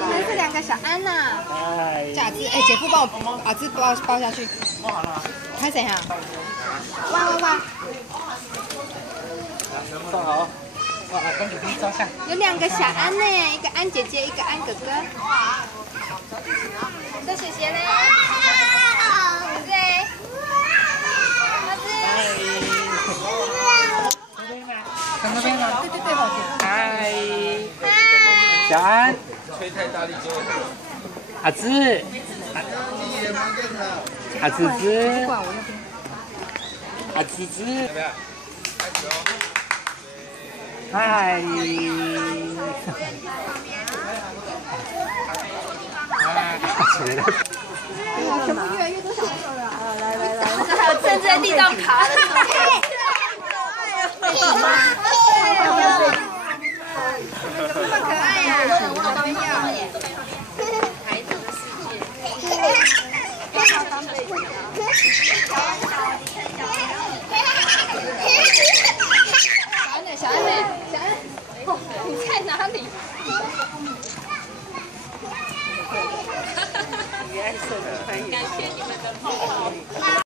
你们是2个小安呐。假肢，哎，姐夫帮我把字包下去。看谁哈？哇！放好。哇，跟姐夫照相。有2个小安呢，一个安姐姐，一个安哥哥。这姐姐呢？对。看那边吗？对，好姐。嗨。小安。吹太大力就会。阿芝。阿芝芝。阿芝芝。嗨。全部越来越多小朋友了。来，这还有正在地上爬的。